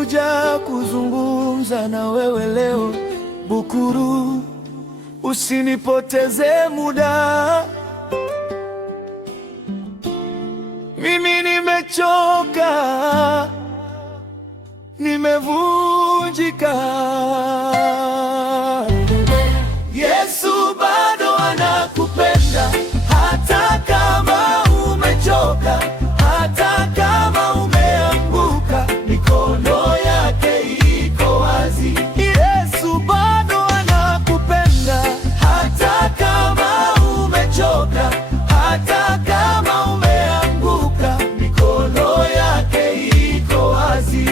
nimekuja kuzungumza na wewe leo Bukuru, usinipoteze muda. Mimi nimechoka, nimevunjika. Yesu bado anakupenda, hata kama umechoka, hata kama umeanguka, mikono yake iko wazi. Yesu bado anakupenda, hata kama umechoka, hata kama umeanguka, mikono yake iko wazi.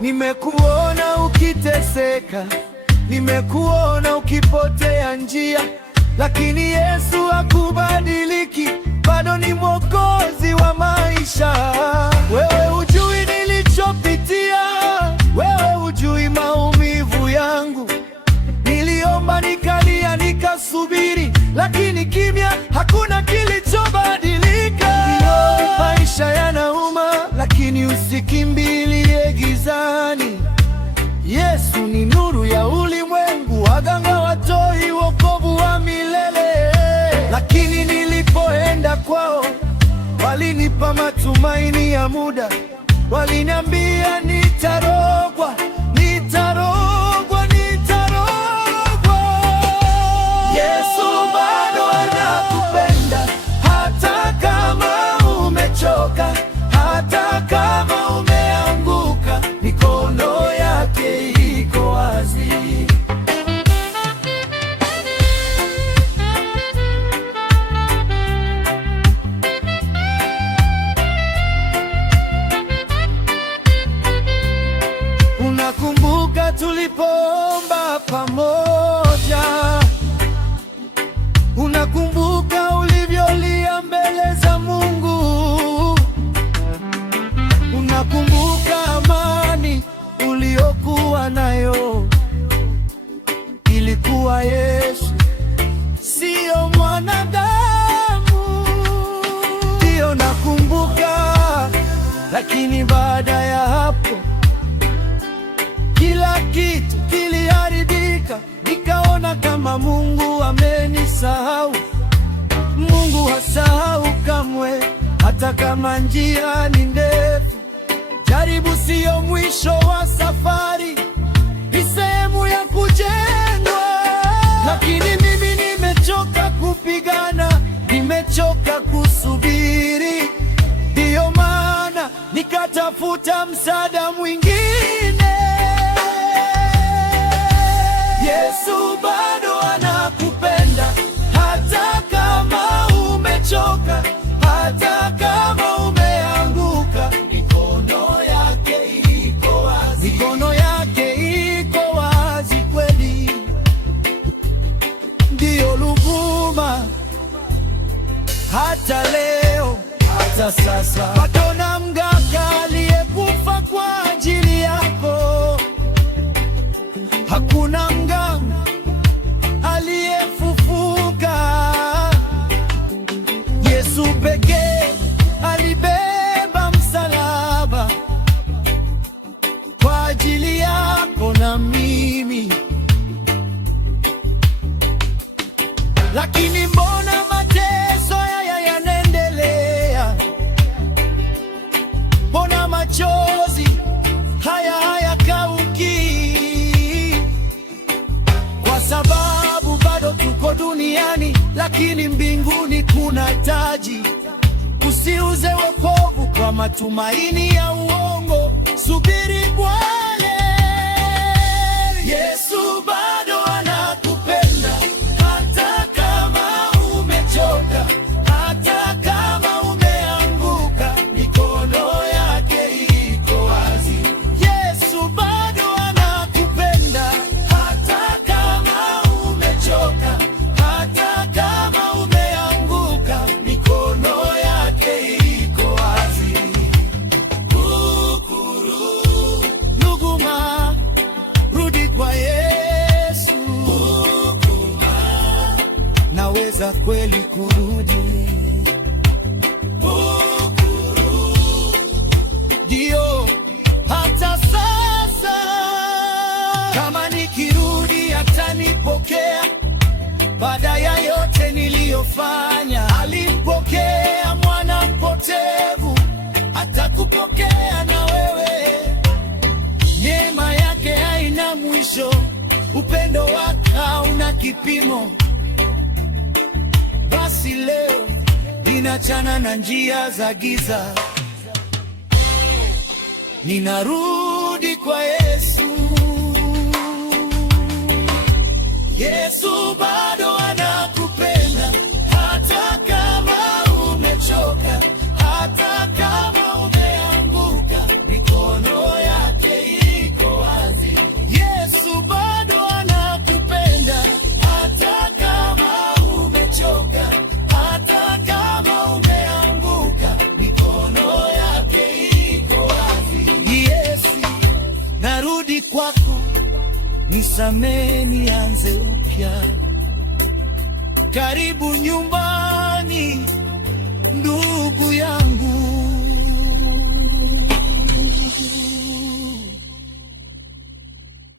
Nimekuona ukiteseka, nimekuona ukipotea njia, lakini Yesu hakubadiliki, bado ni Mwokozi wa maisha. Wewe hujui nilichopitia, wewe hujui maumivu yangu. Niliomba, nikalia, nikasubiri, lakini kimya, hakuna kilichobadilika. Maisha yanauma, lakini usikimbilie gizani. Yesu ni nuru ya ulimwengu, waganga watoi wokovu wa milele. Lakini nilipoenda kwao, walinipa matumaini ya muda, waliniambia nitarogwa, nitarogwa, nitarogwa. Yesu bado anakupenda, hata kama umechoka, hata kama umeanguka, mikono yake iko wazi. Unakumbuka tulipoomba pamoja? Unakumbuka ulivyolia mbele za Mungu? Unakumbuka amani uliokuwa nayo? Ilikuwa Yesu, sio mwanadamu. Ndiyo, nakumbuka, lakini baada ya hapo kila kitu kiliharibika. Nikaona kama Mungu amenisahau. Mungu hasahau kamwe, hata kama njia ni ndefu. Jaribu siyo mwisho wa safari, ni sehemu ya kujengwa. Lakini mimi nimechoka kupigana, nimechoka kusubiri. Ndiyo maana nikatafuta msaada mwingine. Yesu bado anakupenda, hata kama umechoka, hata kama umeanguka, mikono yake iko wazi. Mikono yake iko wazi kweli. Ndiyo Luvuma, hata leo, hata sasa, bado na mganga aliyekufa kwa ajili yako. Hakuna mganga aliyefufuka. Yesu pekee alibeba msalaba kwa ajili yako na mimi. Lakini mbona mateso haya yanaendelea? Mbona machozi haya hayakauki? Kwa sababu bado tuko duniani, lakini mbinguni kuna taji. Usiuze wokovu kwa matumaini ya uongo, subiri Bwana. Yesu bado anakupenda, hata kama umechoka, hata kama umeanguka, mikono yake iko wazi. Yesu bado anakupenda, hata kama umechoka, hata kama umeanguka, mikono yake iko wazi. Bukuru, Luvuma, rudi kwa Yesu. Bukuma, naweza kweli kurudi. Bukuru, ndio baada ya yote niliyofanya. Alimpokea mwana mpotevu, atakupokea na wewe. Neema yake haina mwisho, upendo wake hauna kipimo. Basi leo ninachana na njia za giza, ninarudi kwa Yesu. Yesu bado anakupenda, hata kama umechoka, hata kama umeanguka, mikono yake iko wazi. Yesu bado anakupenda, hata kama umechoka, hata kama umeanguka, mikono yake iko wazi. Yesu, narudi kwako, nisamehe, nianze upya. Karibu nyumbani.